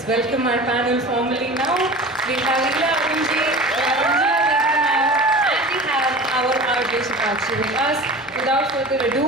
let's welcome our panel formally now. We have Leela Arunji, Ranjana Devi and we have our RJ Shakshi with us. Without further ado,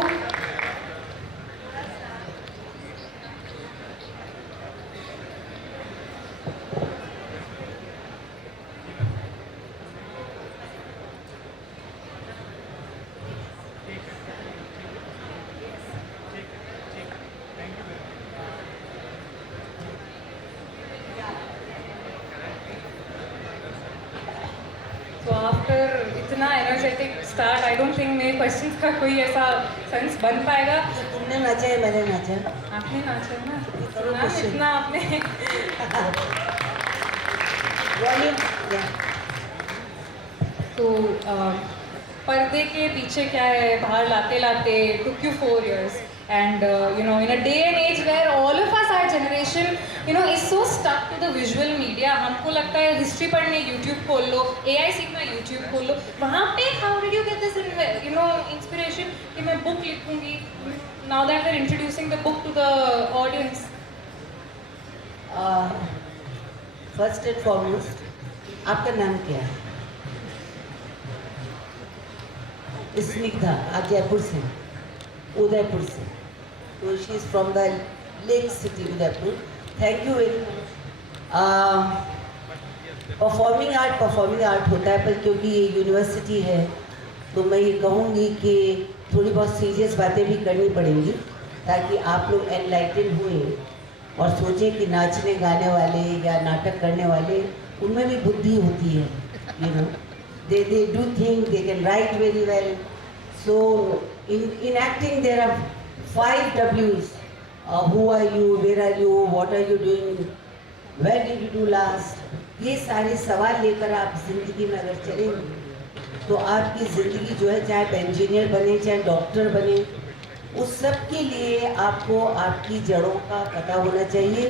so after इतना energetic start, I don't think मेरे questions का कोई ऐसा sense बन पाएगा. तुमने नाचा है मैंने नाचा. आपने नाचा ना, मैम इतना आपने तो पर्दे के पीछे क्या है, बाहर लाते लाते took you 4 years and you know, in a day and age where all of us, our generation, you know, is so stuck to the visual media, हमको लगता है हिस्ट्री पढ़ने YouTube खोल लो, AI सीखना YouTube खोल लो, वहाँ पे how did you get this you know inspiration कि मैं book लिखूंगी? Now that we're introducing the book to the audience. First and foremost, आपका नाम क्या है? स्निग्धा. आप जयपुर से, उदयपुर से. तो she is from the lake city Udaipur. Thank you very much. Performing art होता है, पर क्योंकि ये यूनिवर्सिटी है तो मैं ये कहूँगी कि थोड़ी बहुत सीरियस बातें भी करनी पड़ेंगी ताकि आप लोग एनलाइटन हुए और सोचें कि नाचने गाने वाले या नाटक करने वाले उनमें भी बुद्धि होती है. You know, they do think they can write very well. So in acting there are 5 W's. Who are you, where are you, what are you doing, where did you do last. ये सारे सवाल लेकर आप जिंदगी में अगर चलेंगे तो आपकी ज़िंदगी जो है, चाहे आप इंजीनियर बने चाहे डॉक्टर बने, उस सब के लिए आपको आपकी जड़ों का पता होना चाहिए.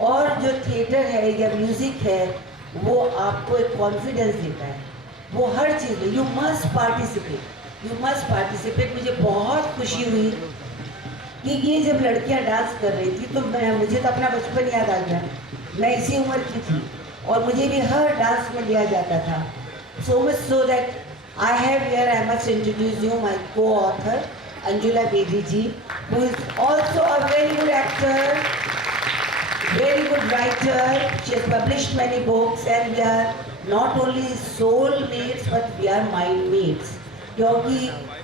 और जो थिएटर है या म्यूज़िक है वो आपको एक कॉन्फिडेंस देता है. वो हर चीज़ में यू मस्ट पार्टिसिपेट. मुझे बहुत खुशी हुई कि ये जब लड़कियां डांस कर रही थी तो मुझे तो अपना बचपन याद आ गया. मैं इसी उम्र की थी और मुझे भी हर डांस में लिया जाता था. So much so that I must introduce you my co-author Anjula Bedi ji, who is also a very good actor, very good writer. She has published many books and we are not only soul mates but we are mind mates. क्योंकि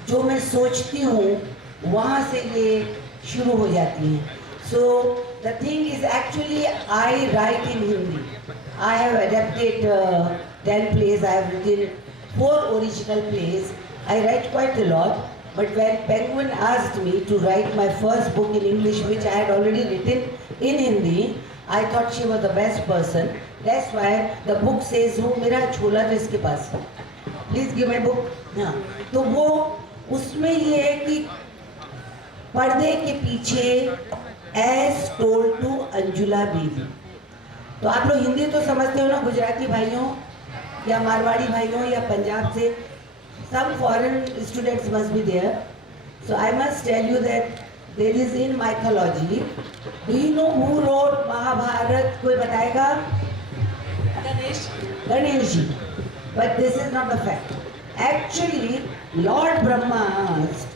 जो मैं सोचती हूँ वहाँ से ये शुरू हो जाती हैं. So the thing is actually I write in Hindi. I have adapted 10 plays. I have written 4 original plays. I write quite a lot. But when Penguin asked me to write my first book in English, which I had already written in Hindi, I thought she was the best person. That's why the book says, "वो मेरा छोला तो इसके पास है. Please give my book." हाँ, तो वो उसमें ये है कि पर्दे के पीछे as told to Anjula Bedi. तो आप लोग हिंदी तो समझते हो ना, गुजराती भाइयों या मारवाड़ी भाइयों या पंजाब से. Some foreign students must be there. So I must tell you that there is in mythology. Do you know who wrote Mahabharat? कोई बताएगा? Ganesh ji. But this is not the fact. Actually, Lord Brahma asked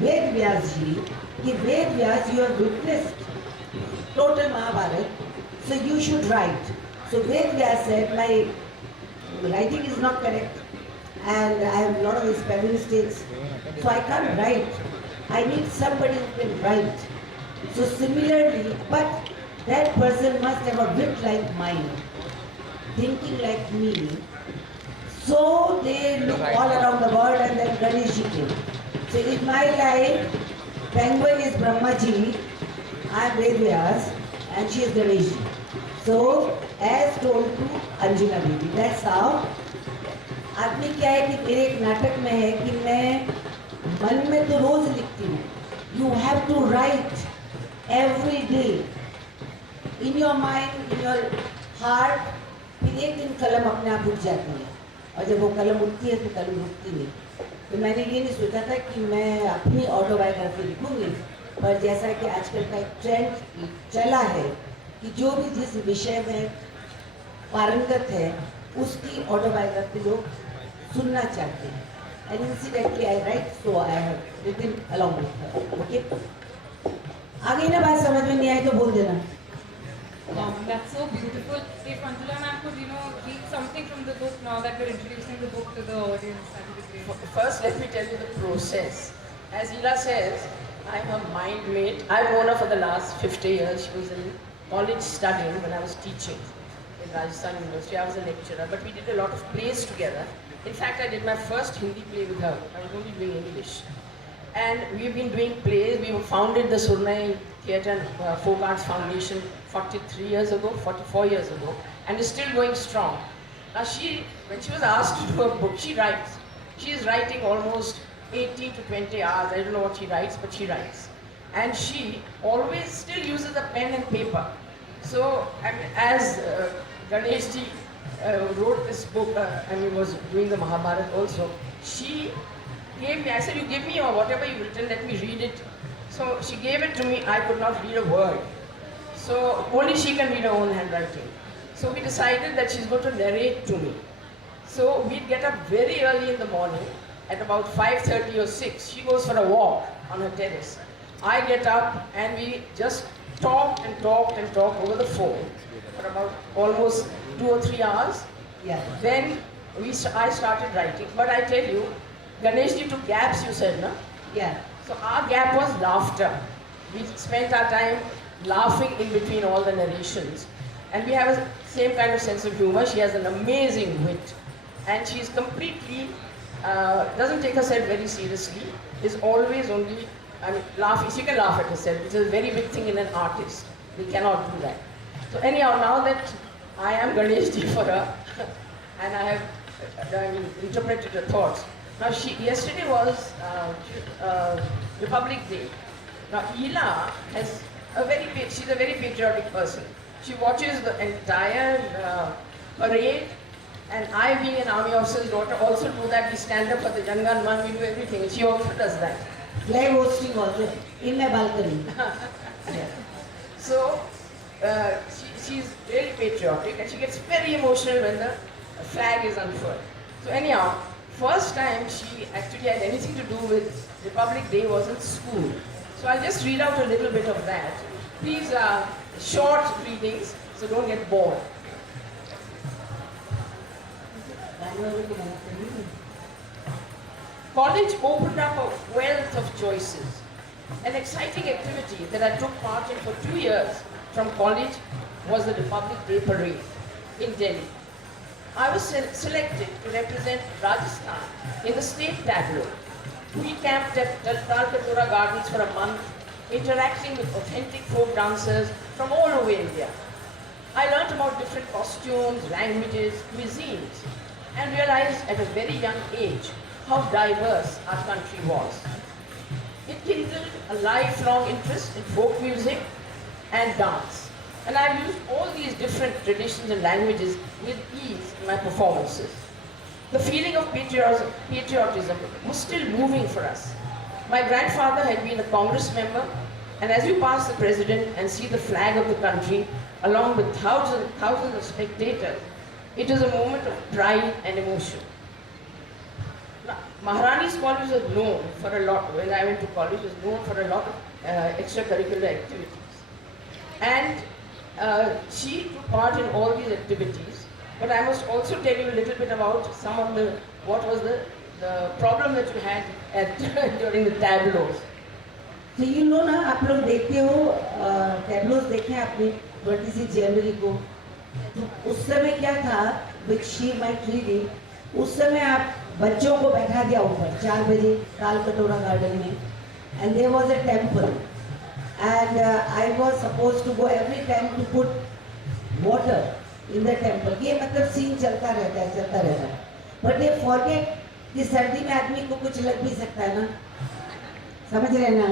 Ved Vyas ji कि Ved Vyas, you have witnessed total Mahabharat, so you should write. So Ved Vyas said, my writing is not correct. And I have a lot of spelling mistakes, so I can't write. I need somebody who can write. So similarly, but that person must have a wit like mine, thinking like me. So they look all around the world and then Ganesh ji came. So in my life, Penguin is Brahma ji, I am Ved Vyas, and she is Ganesh ji. So as told to Anjuna Devi, that's how. आदमी क्या है कि मेरे एक नाटक में है कि मैं मन में तो रोज लिखती हूँ. You have to write every day in your mind, in your heart. फिर एक दिन कलम अपने आप उठ जाती है और जब वो कलम उठती है तो कलम रुकती नहीं. तो मैंने ये नहीं सोचा था कि मैं अपनी ऑटोबायोग्राफी लिखूंगी, पर जैसा कि आजकल का एक ट्रेंड चला है कि जो भी जिस विषय में पारंगत है उसकी ऑटोबायोग्राफी लोग सुनना चाहते हैं. And incidentally I write, so I have written along with her. Okay? आगे ना बात समझ में नहीं आई तो बोल देना. That's so beautiful. If Anjula ma'am could, read something from the book now that we're introducing the book to the audience, that would be great. First, let me tell you the process. As Ela says, I'm her mind mate. I've known her for the last 50 years. She was in college studying when I was teaching in Rajasthan University. I was a lecturer, but we did a lot of plays together. In fact, I did my first Hindi play with her. I was only doing English. And we've been doing plays. We founded the Surnai Theatre and Folk Arts Foundation 43 years ago, 44 years ago, and is still going strong. Now when she was asked to do a book, she writes. She is writing almost 18 to 20 hours. I don't know what she writes, but she writes. And she always still uses a pen and paper. So, as Ganesh ji wrote this book, and he was doing the Mahabharata also, she gave me, I said, you give me or whatever you've written, let me read it. So she gave it to me, I could not read a word. So only she can read her own handwriting. So we decided that she's going to narrate to me. So we'd get up very early in the morning, at about 5:30 or 6. She goes for a walk on her terrace. I get up and we just talked and talked and talked over the phone for about almost 2 or 3 hours. Yeah. Then I started writing. But I tell you, Ganesh ji took gaps, you said, no? Yeah. So our gap was laughter. We spent our time laughing in between all the narrations. And we have the same kind of sense of humor. She has an amazing wit. And she's completely, doesn't take herself very seriously, is always only, laughing. She can laugh at herself, which is a very big thing in an artist. We cannot do that. So anyhow, now that I am Ganesh ji for her, and I have interpreted her thoughts. Now yesterday was Republic Day. Now Ela has she's a very patriotic person. She watches the entire parade, and I, being an army officer's daughter, also do that. We stand up for the Jangan Man, we do everything. She also does that. Flag hosting also in my balcony. Yeah. So she's really patriotic, and she gets very emotional when the flag is unfurled. So anyhow, first time she actually had anything to do with Republic Day was in school. So I'll just read out a little bit of that. These are short readings, so don't get bored. College opened up a wealth of choices. An exciting activity that I took part in for 2 years from college was the Republic Day Parade in Delhi. I was selected to represent Rajasthan in the state tableau. We camped at Talkatoora Gardens for a month, interacting with authentic folk dancers from all over India. I learned about different costumes, languages, cuisines, and realized at a very young age how diverse our country was. It kindled a lifelong interest in folk music and dance, and I've used all these different traditions and languages with ease in my performances. The feeling of patriotism was still moving for us. My grandfather had been a Congress member, and as you pass the president and see the flag of the country along with thousands of spectators, it is a moment of pride and emotion. Now, Maharani's College was known for a lot, when I went to college, was known for a lot of extracurricular activities. And she took part in all these activities. But I must also tell you a little bit about some of what was the problem that you had during the tableaus. तो you know ना, आप लोग देखते हो tableaux देखे आपने 26 जनवरी को, तो उस समय क्या था, which she might read it, उस समय आप बच्चों को बैठा दिया ऊपर 4 बजे तालकटोरा गार्डन में, and there was a temple, and I was suppose to go every time to put water in the temple. ये मतलब सीन चलता रहता है. बट ये फॉरगेट कि सर्दी में आदमी को कुछ लग भी सकता है ना, समझ रहे ना,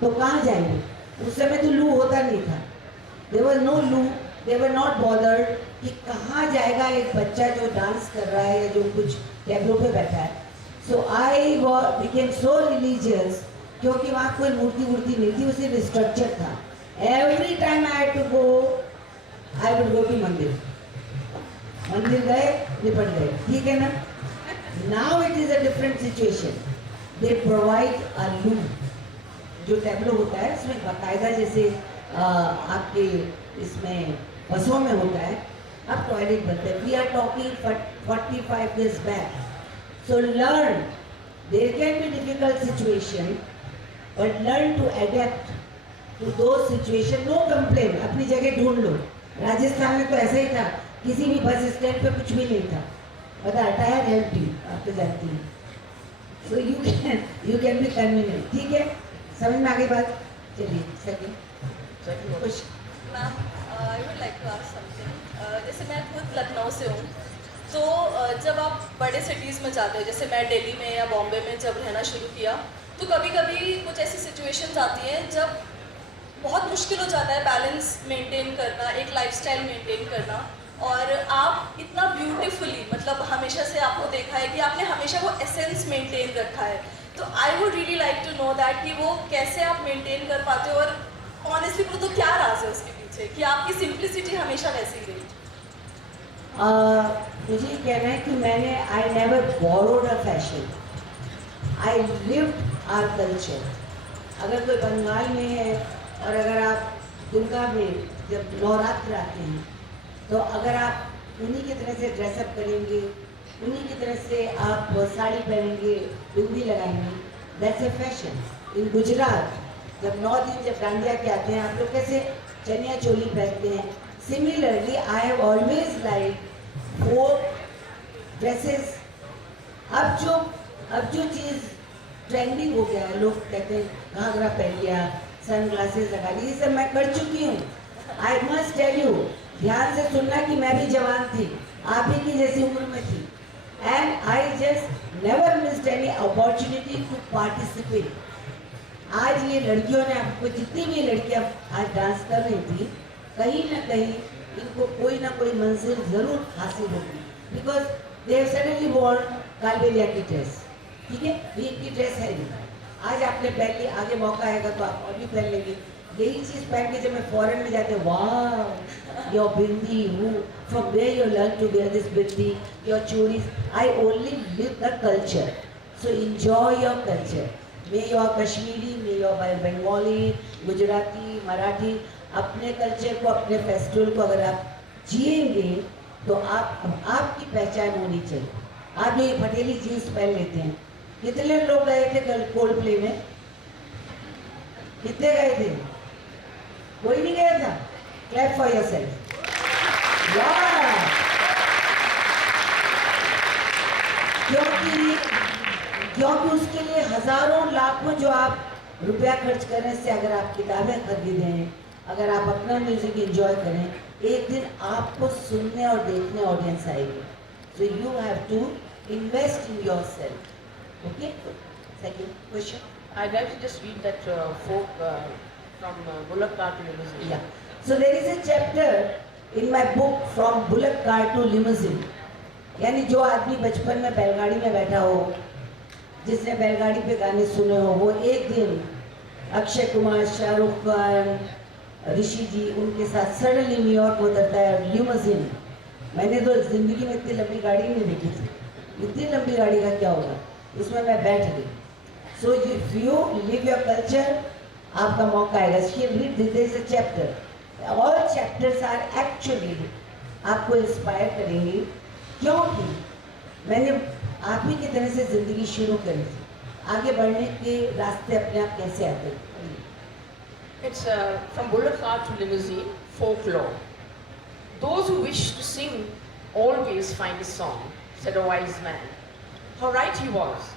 तो कहाँ जाएंगे. उस समय तो लू होता नहीं था. देयर वाज नो लू, दे वर नॉट बॉदर्ड कि कहाँ जाएगा एक बच्चा जो डांस कर रहा है या जो कुछ टेबलो पे बैठा है. सो आई बिकेम सो रिलीजियस, क्योंकि वहाँ कोई मूर्ति नहीं थी, वो सिर्फ स्ट्रक्चर था. Every time I had to go I would go to मंदिर, मंदिर गए निपट गए, ठीक है ना। Now it is a different situation, they provide a room, जो टैबलो होता है उसमें बाकायदा जैसे आपके इसमें बसों में होता है, अब टॉयलेट बनते हैं। We are talking 45 years back, so learn, there can be difficult situation but learn to adapt to those situation, no complain, अपनी जगह ढूंढ लो। राजस्थान में तो ऐसा ही था, किसी भी बस स्टैंड पे कुछ भी नहीं था, पता टायर हेल्प यू, आप तो जानती हैं, so you can be convenient, ठीक है, समझ में आ गई बात। चलिए second question. Ma'am I would like to ask something, जैसे मैं खुद लखनऊ से हूँ, तो जब आप बड़े सिटीज़ में जाते हो, जैसे मैं दिल्ली में या बॉम्बे में जब रहना शुरू किया, तो कभी कभी कुछ ऐसी सिचुएशंस आती हैं जब बहुत मुश्किल हो जाता है बैलेंस मेंटेन करना, एक लाइफस्टाइल मेंटेन करना, और आप इतना ब्यूटीफुली, मतलब हमेशा से आपको देखा है कि आपने हमेशा वो एसेंस मेंटेन रखा है, तो I would really like to know that कि वो कैसे आप मेंटेन कर पाते हो, और ऑनेस्टली तो क्या राज है उसके पीछे कि आपकी सिंप्लिसिटी हमेशा वैसी रही। मुझे ये कहना है कि मैंने I never borrowed a fashion, I lived our culture. अगर कोई बंगाल में है और अगर आप दुर्गा में जब नवरात्र आते हैं, तो अगर आप उन्हीं की तरह से ड्रेसअप करेंगे, उन्हीं की तरह से आप साड़ी पहनेंगे, बिंदी लगाएंगे, दैट्स ए फैशन। इन गुजरात जब 9 दिन जब डांडिया के आते हैं, आप लोग कैसे चनिया चोली पहनते हैं। Similarly I have always like folk dresses. अब जो चीज़ ट्रेंडिंग हो गया है, लोग कहते हैं घाघरा पहन लिया, सन ग्लासेस लगा ली, ये सब मैं कर चुकी हूँ। आई मस्ट टेल यू, ध्यान से सुनना कि मैं भी जवान थी, आप ही की जैसी उम्र में थी, and I just never missed any opportunity to participate. आज ये लड़कियों ने, आपको जितनी भी लड़कियां आज डांस कर रही थी, कहीं ना कहीं इनको कोई ना कोई मंजिल जरूर हासिल होगी, because they have suddenly worn Kalbelia की ड्रेस, ठीक है, ये इनकी ड्रेस है नहीं, आज आपने पहन ली, आगे मौका आएगा तो आप और भी पहन लेंगे। यही चीज़ पहन के जब मैं फॉरेन में जाते, वाह your bindi, who from where you learn to wear this bindi, your chudis, I only live the culture, so enjoy your culture. May you are Kashmiri, may you are Bengali, Gujarati, Marathi, अपने कल्चर को, अपने फेस्टिवल को अगर आप जिएंगे तो आपकी पहचान होनी चाहिए। आप ये फटेली जीन्स पहन लेते हैं, कितने लोग गए थे कल कोल्ड प्ले में, कितने गए थे? कोई नहीं गया था? Clap for yourself. क्योंकि उसके लिए हजारों लाखों जो आप रुपया खर्च करने से अगर आप किताबें खरीदें, अगर आप अपना म्यूजिक एंजॉय करें, एक दिन आपको सुनने और देखने ऑडियंस आएगी। So you have to invest in yourself. Okay. Second question. I'd like to just read that folk from Bullock Cart to Limousine. Yeah. So there is a chapter in my book from Bullock Cart to Limousine. यानी जो आदमी बचपन में बैलगाड़ी में बैठा हो, जिसने बैलगाड़ी पे गाने सुने हो, वो एक दिन अक्षय कुमार, शाहरुख खान, ऋषि जी उनके साथ सडनली न्यूयॉर्क उतरता है लिमोजिन। मैंने तो जिंदगी में इतनी लंबी गाड़ी नहीं देखी थी, इतनी लंबी गाड़ी का क्या होगा, उसमें मैं बैठ गई। So if you live your culture, आपका मौका आएगा। Read this is a chapter, all chapters are actually आपको इंस्पायर करेंगे, क्योंकि मैंने आप ही की तरह से जिंदगी शुरू करी थी। आगे बढ़ने के रास्ते अपने आप कैसे आते हैं? It's from Bullock Cart to Limousine, folklore. Those who wish to sing always find a song, said a wise man. How right he was.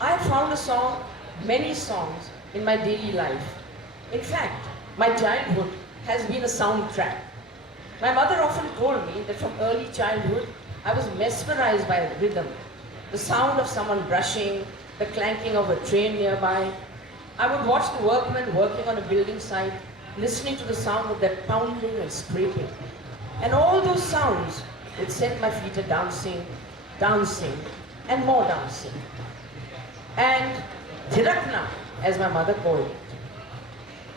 I have found a song, many songs, in my daily life. In fact, my childhood has been a soundtrack. My mother often told me that from early childhood, I was mesmerized by rhythm, the sound of someone brushing, the clanking of a train nearby. I would watch the workmen working on a building site, listening to the sound of that pounding and scraping. And all those sounds would set my feet a dancing, dancing, and more dancing. And Thirakna, as my mother called it.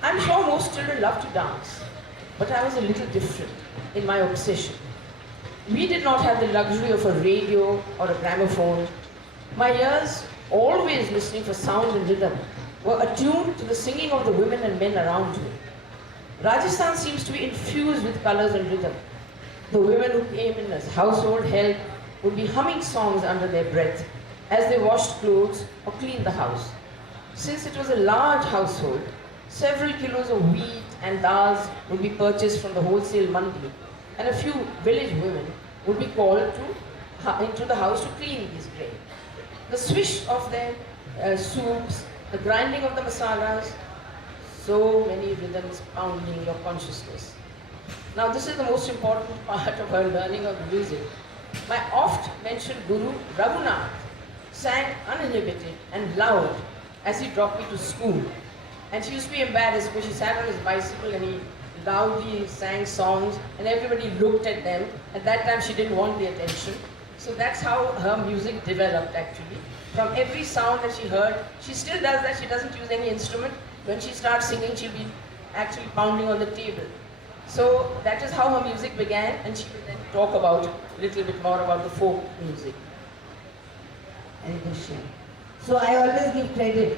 I'm sure most children love to dance, but I was a little different in my obsession. We did not have the luxury of a radio or a gramophone. My ears, always listening for sound and rhythm, were attuned to the singing of the women and men around me. Rajasthan seems to be infused with colors and rhythm. The women who came in as household help would be humming songs under their breath as they washed clothes or cleaned the house. Since it was a large household, several kilos of wheat and dals would be purchased from the wholesale mandi, and a few village women would be called into the house to clean these grain. The swish of their soups, the grinding of the masalas, so many rhythms pounding your consciousness. Now this is the most important part of her learning of music. My oft-mentioned guru, Raghunath, sang uninhibited and loud as he dropped me to school. And she used to be embarrassed because she sat on his bicycle and he loudly sang songs and everybody looked at them. At that time she didn't want the attention. So that's how her music developed actually. From every sound that she heard, she still does that, she doesn't use any instrument. When she starts singing, she'll be actually pounding on the table. So that is how her music began, and she will then talk about a little bit more about the folk music. Very good, Shyam. So I always give credit.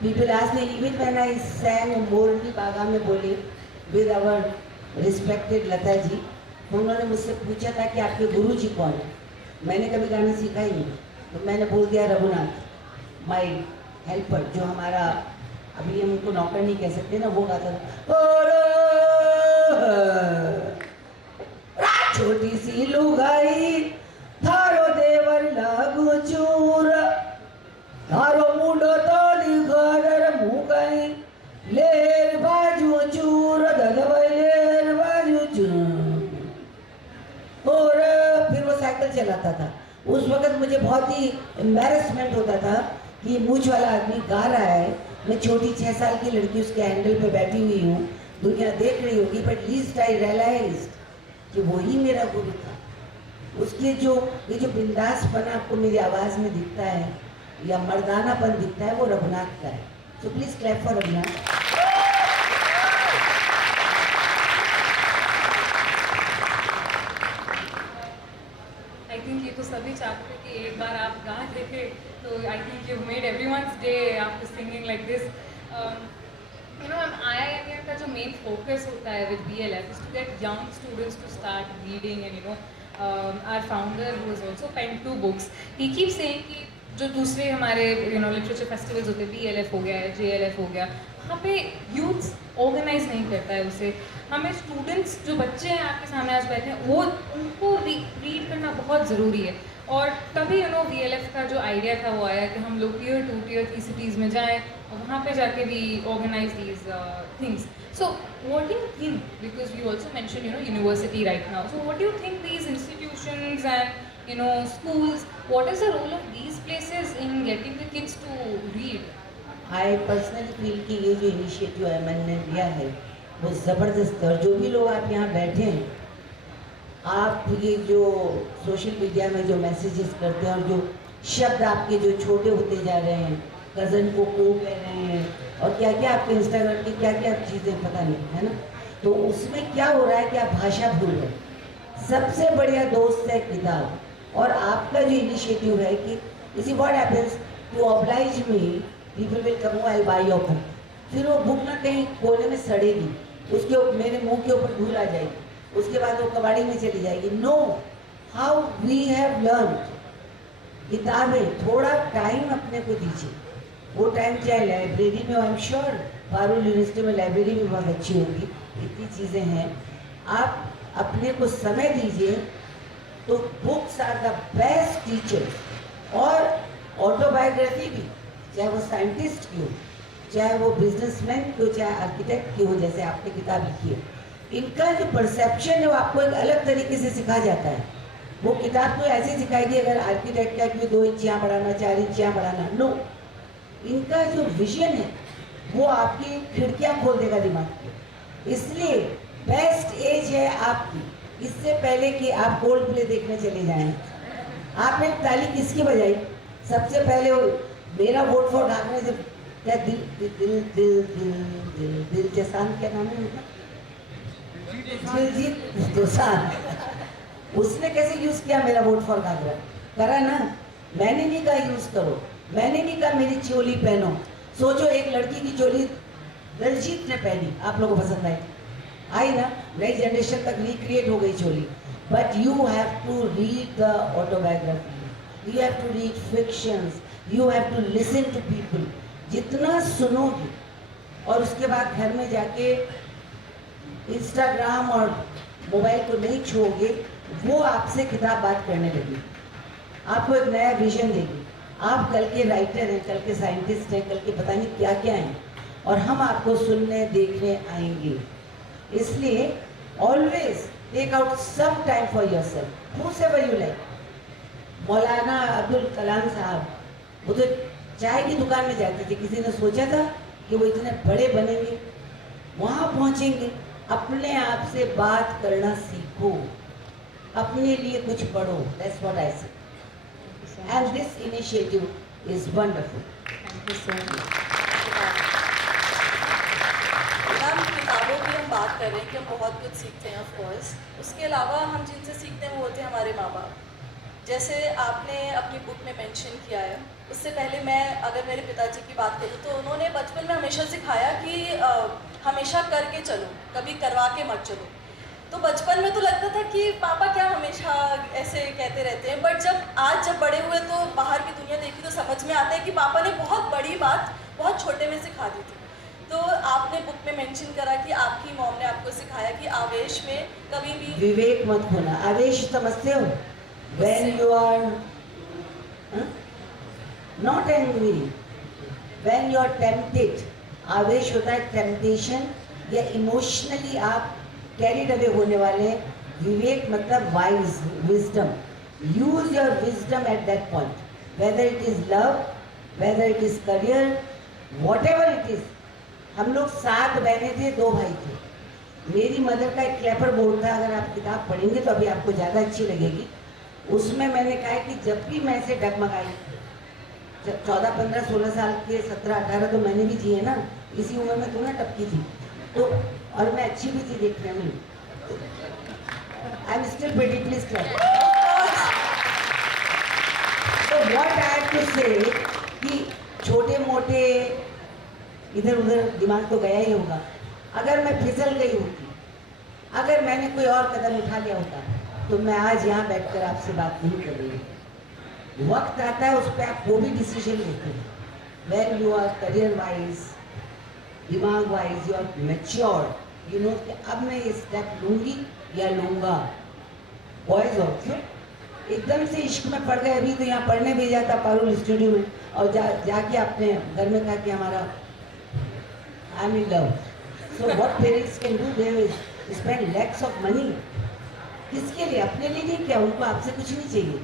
People ask me, even when I sang Morni Baga में बोले with our respected Lata ji, उन्होंने मुझसे पूछा था कि आपके गुरु जी कौन है? मैंने कभी गाना सीखा ही नहीं, तो मैंने बोल दिया रघुनाथ, my helper, जो हमारा अभी हम उनको नौकर नहीं कह सकते ना, वो गाता था छोटी सी लुगाई थारो देवर लागू चूर थारो मुंडो तो दिखार मुगाई लेर बाजू चूर ददवाई लेर बाजू चूर। और फिर वो साइकिल चलाता था। उस वक्त मुझे बहुत ही एम्बैरेसमेंट होता था कि मूंछ वाला आदमी गा रहा है, मैं छोटी 6 साल की लड़की उसके हैंडल पे बैठी हुई हूँ, दुनिया देख रही होगी, बट लीस्ट आई रियलाइज्ड कि वही मेरा गुरु था। उसके जो ये जो बिंदासपन आपको मेरी आवाज़ में दिखता है या मर्दानापन दिखता है, वो रघुनाथ का है। So please clap for Raghunath. I think ये तो सभी चाहते हैं कि एक बार आप गा देखे, तो I think you made everyone's day after singing like this. You know IIMA का जो मेन फोकस होता है with BLF is to get young students to start reading, and you know our founder who is also pen 2 books, he keep saying कि जो दूसरे हमारे literature festivals होते हैं, BLF हो गया, JLF हो गया, वहाँ पे यूथ्स ऑर्गेनाइज नहीं करता है उसे। हमें स्टूडेंट्स जो बच्चे हैं आपके सामने आज बैठे हैं, वो उनको रीड करना बहुत ज़रूरी है। और तभी BLF का जो आइडिया था वो आया कि हम लोग Tier 2, Tier 3 सिटीज़ में जाएँ और वहाँ पे जाके भी organise these things. So what do you think, because you also mention university right now, so what do you think these institutions and schools, what is the role of these places in getting the kids to read? I personally feel कि ये जो initiative अमन ने लिया है वो ज़बरदस्त है। और जो भी लोग आप यहाँ बैठे हैं, आप ये जो सोशल मीडिया में जो मैसेजेस करते हैं और जो शब्द आपके जो छोटे होते जा रहे हैं, कज़न को कह रहे हैं और क्या क्या आपके इंस्टाग्राम की क्या क्या चीज़ें पता नहीं है ना, तो उसमें क्या हो रहा है कि आप भाषा भूल रहे हैं। सबसे बढ़िया दोस्त है किताब। और आपका जो इनिशिएटिव है कि इसी what happens to oblige me, people will come, I buy your book, फिर वो बुक ना कहीं कोने में सड़ेगी, उसके मेरे मुंह के ऊपर धूल आ जाएगी, उसके बाद वो कबाड़ी में चली जाएगी। No, how we have learn, किताबें थोड़ा टाइम अपने को दीजिए। वो टाइम चाहे लाइब्रेरी में, I am sure Parul university में लाइब्रेरी भी बहुत अच्छी होगी, इतनी चीज़ें हैं, आप अपने को समय दीजिए। तो books are the best teachers. और ऑटोबायोग्राफी भी, चाहे वो साइंटिस्ट की हो, चाहे वो बिजनेसमैन की हो, चाहे आर्किटेक्ट की हो, जैसे आपने किताब लिखी है, इनका जो परसेप्शन है वो आपको एक अलग तरीके से सिखाया जाता है। वो किताब तो ऐसे सिखाएगी, अगर आर्किटेक्ट का कि 2 इंच यहाँ बढ़ाना, 4 इंच यहाँ बढ़ाना, नो, इनका जो विजन है वो आपकी खिड़कियाँ खोल देगा दिमाग की। इसलिए बेस्ट एज है आपकी, इससे पहले कि आप गोल्ड प्ले देखने चले जाएं। आपने ताली किसकी बजाई? सबसे पहले मेरा वोट फॉर घाघरा से क्या दिल दिल दिल दिल दिल दिल जसान, क्या नाम है उनका? दिलजीत दोसांझ, उसने कैसे यूज किया मेरा वोट फॉर घाघरा? करा ना। मैंने नहीं कहा यूज करो, मैंने नहीं कहा मेरी चोली पहनो। सोचो एक लड़की की चोली दिलजीत ने पहनी, आप लोगों को पसंद आई ना? नई जनरेशन तक रिक्रिएट हो गई choli. But you have to read the autobiography, you have to read fictions, you have to listen to people. जितना सुनोगे और उसके बाद घर में जाके इंस्टाग्राम और मोबाइल को नहीं छोड़ोगे, वो आपसे किताब बात करने लगी, आपको एक नया विजन देगी। आप कल के राइटर हैं, कल के साइंटिस्ट हैं, कल के पता नहीं क्या क्या हैं, और हम आपको सुनने देखने आएंगे। इसलिए always take out some time for yourself, whoever you like. Maulana Abdul कलाम साहब, वो तो चाय की दुकान में जाते थे, किसी ने सोचा था कि वो इतने बड़े बनेंगे, वहाँ पहुँचेंगे। अपने आप से बात करना सीखो, अपने लिए कुछ पढ़ो। दैट्स व्हाट आई से। And this initiative is wonderful. Thank you so much. Ma'am, किताबों की हम बात कर रहे हैं कि हम बहुत कुछ सीखते हैं ऑफ कोर्स। उसके अलावा हम जिनसे सीखते हैं वो होते हैं हमारे माँ बाप। जैसे आपने अपनी बुक में मेंशन किया है, उससे पहले मैं अगर मेरे पिताजी की बात करूँ तो उन्होंने बचपन में हमेशा सिखाया कि हमेशा करके चलो, कभी करवा के मत चलो। तो बचपन में तो लगता था कि पापा क्या हमेशा ऐसे कहते रहते हैं, बट जब बड़े हुए तो बाहर की दुनिया देखी तो समझ में आता है कि पापा ने बहुत बड़ी बात बहुत छोटे में सिखा दी थी। तो आपने बुक में मेंशन करा कि आपकी मॉम ने आपको सिखाया कि आवेश में कभी भी विवेक मत खोना। आवेश समझते हो? When you are not angry, when you are tempted, आवेश होता है टेम्पटेशन या इमोशनली आप कैरिड अवे होने वाले। विवेक मतलब wise, wisdom. Use your wisdom at that point, whether it is love, whether it is career, what ever it is. हम लोग 7 बहनें थे, 2 भाई थे। मेरी मदर का एक क्लैपर बोर्ड था, अगर आप किताब पढ़ेंगे तो अभी आपको ज़्यादा अच्छी लगेगी। उसमें मैंने कहा है कि जब भी मैं से डगमगाई, जब 14, 15, 16 साल के 17, 18 तो मैंने भी जिए ना, इसी उम्र में तो ना टपकी थी, तो और मैं अच्छी भी थी देखने में। I am still pretty, please clap. तो व्हाट आई हैव टू से कि छोटे मोटे इधर उधर दिमाग तो गया ही होगा। अगर मैं फिसल गई होती, अगर मैंने कोई और कदम उठा लिया होता, तो मैं आज यहाँ बैठकर आपसे बात नहीं कर रही हूँ। वक्त आता है उस पर आप वो भी डिसीजन लेते हैं। When you are career wise, दिमाग wise, you are mature, you know कि अब मैं ये स्टेप लूँगी या लूँगा। बॉयज ऑल्सो एकदम से इश्क में पड़ गए। अभी तो यहाँ पढ़ने भेजा था पारुल स्टूडियो में, और जाके अपने घर में कहा कि हमारा I am in love. So what parents can do, they spend lakhs of money. किसके लिए? अपने लिए नहीं किया, उनको आपसे कुछ नहीं चाहिए,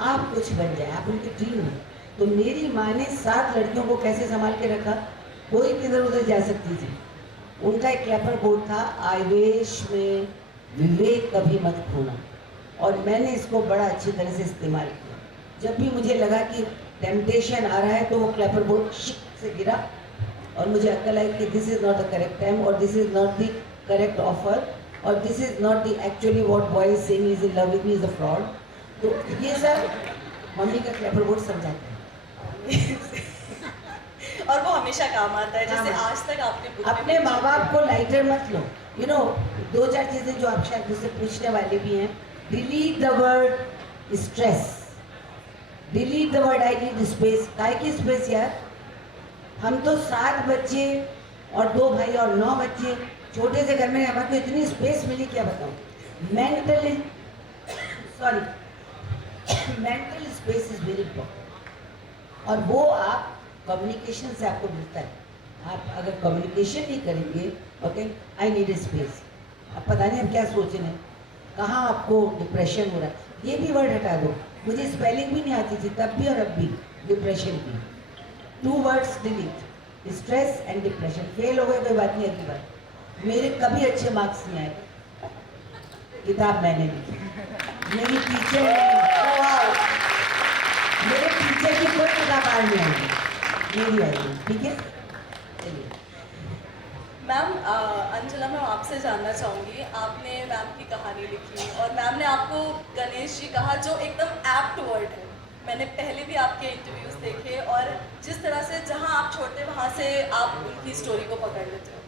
आप कुछ बन जाए, आप उनके ड्रीम हैं। तो मेरी माँ ने 7 लड़कियों को कैसे संभाल के रखा, कोई किधर उधर जा सकती थी। उनका एक क्लैपर बोर्ड था, आवेश में विवेक कभी मत खोना, और मैंने इसको बड़ा अच्छी तरह से इस्तेमाल किया। जब भी मुझे लगा कि टेम्पटेशन आ रहा है तो वो क्लैपर बोर्ड शिक से गिरा, और मुझे अक्ल आई कि this is not the correct time, और this is not the correct offer, और this is not the actually what boy is saying is in love with me is a fraud. तो ये सब मम्मी का क्लैपर बोर्ड समझाते हैं। और वो हमेशा काम आता है, जैसे आज तक आपने book में अपने माँ mention बाप को लाइटर मत लो। यू नो 2-4 चीज़ें जो आप शायद मुझसे पूछने वाले भी हैं। Delete the word stress, delete the word I need space. काय की स्पेस यार? हम तो 7 बच्चे और 2 भाई और 9 बच्चे, छोटे से घर में हमारे को इतनी स्पेस मिली, क्या बताऊँ। Mental space is very important, और वो आप कम्युनिकेशन से आपको मिलता है। आप अगर कम्युनिकेशन नहीं करेंगे, ओके, आई नीड स्पेस, अब पता नहीं हम क्या सोच रहे हैं, कहाँ आपको डिप्रेशन हो रहा है, ये भी वर्ड हटा दो। मुझे स्पेलिंग भी नहीं आती थी तब भी और अब भी, डिप्रेशन की। 2 words delete, stress and depression. Fail हो गए कोई बात नहीं, अगली बार। मेरे कभी अच्छे मार्क्स नहीं आए, किताब मैंने लिखी, मेरी टीचर मेरे टीचर की कोई किताब आज नहीं आएगी, मेरी आएगी। ठीक है, चलिए। मैम अंजना मैम आपसे जानना चाहूँगी, आपने मैम की कहानी लिखी और मैम ने आपको गणेश जी कहा जो एकदम एप्ट वर्ड है। मैंने पहले भी आपके इंटरव्यूज़ देखे और जिस तरह से जहाँ आप छोड़ते वहाँ से आप उनकी स्टोरी को पकड़ लेते हो।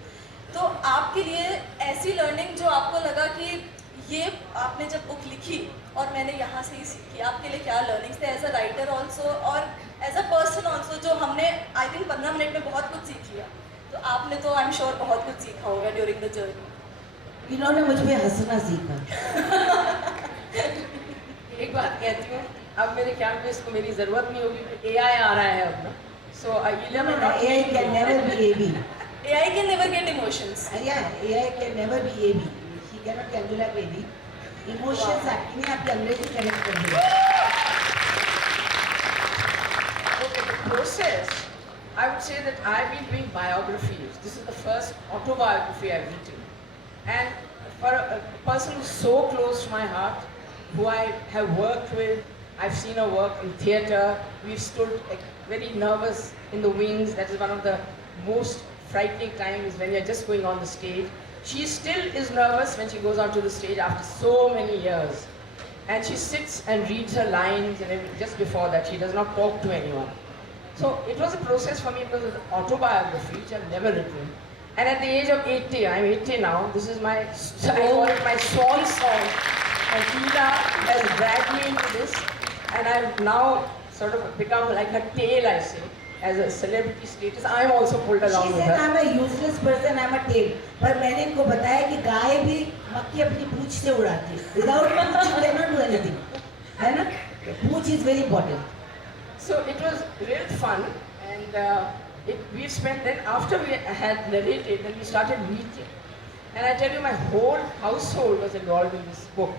तो आपके लिए ऐसी लर्निंग जो आपको लगा कि ये आपने जब बुक लिखी और मैंने यहाँ से ही सीखी, आपके लिए क्या लर्निंग्स थे एज अ राइटर ऑल्सो और एज अ पर्सन ऑल्सो, जो हमने आई थिंक 15 मिनट में बहुत कुछ सीख लिया। तो आपने तो आई एम श्योर बहुत कुछ सीखा होगा ड्यूरिंग द जर्नी। इन्होंने मुझ पे हंसना सीखा। एक बात कहती हूँ, अब मेरे ख्याल में इसको मेरी ज़रूरत नहीं होगी, AI आ रहा है अब ना, सो Ayelia may not AI can never be AB. AI can never get emotions. Yeah, AI can never be AB. She cannot be Angela Baby. Emotions अपने आप के अंदर से कनेक्ट कर देगा। Okay, the process, I would say that I've been doing biographies. This is the first autobiography I've written. And for a person who's so close to my heart, who I have worked with, I've seen her work in theatre, we've stood like very nervous in the wings. That is one of the most frightening times when you're just going on the stage. She still is nervous when she goes onto the stage after so many years. And she sits and reads her lines and everything. Just before that, she does not talk to anyone. So it was a process for me because of the autobiography, which I've never written. And at the age of 80, I'm 80 now, this is my, I call it my swan song. And Tina has dragged me into this. And I've now sort of become like her tail, I say. As a celebrity status, I'm also pulled along She with said, her. I'm a useless person, I'm a tail. पर मैंने इनको बताया कि गाय भी मक्खी अपनी पूंछ से उड़ाती है। Without Poonch you cannot do anything. है ना? पूंछ is very important. So it was real fun, and we spent then after we had narrated, then we started meeting, and I tell you, my whole household was involved in this book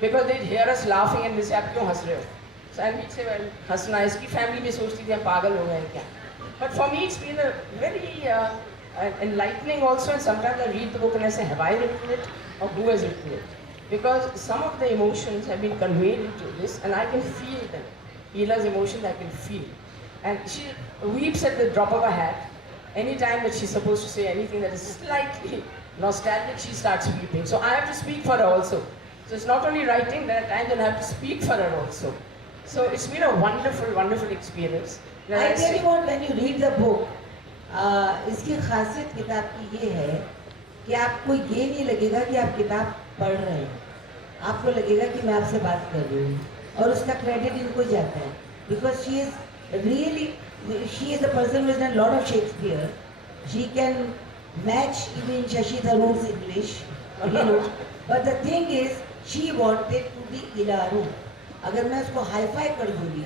because they'd hear us laughing and they say, "आप क्यों हंस रहे हो?" So and we'd say, "Well, हंसना है." इसकी family भी सोचती थी हम पागल हो गए हैं क्या? But for me, it's been a very enlightening also, and sometimes I read the book and I say, "Have I written it, or who has written it?" Because some of the emotions have been conveyed into this, and I can feel them. Hila's emotions I can feel. And she weeps at the drop of a hat. Anytime that she's supposed to say anything that is slightly nostalgic, she starts weeping. So I have to speak for her also. So it's not only writing, there are times when I have to speak for her also. So it's been a wonderful, wonderful experience. That I tell say- you what, when you read the book, इसकी खासियत किताब की ये है कि आपको ये नहीं लगेगा कि आप किताब पढ़ रहे हैं, आपको लगेगा कि मैं आपसे बात कर रही हूँ, और उसका क्रेडिट इनको जाता है, because she is a person who has done a lot of Shakespeare. She can match even Shashi Tharoor's English, you know. But the thing is, she wanted to be Ilaru. अगर मैं उसको hi fi कर दूँगी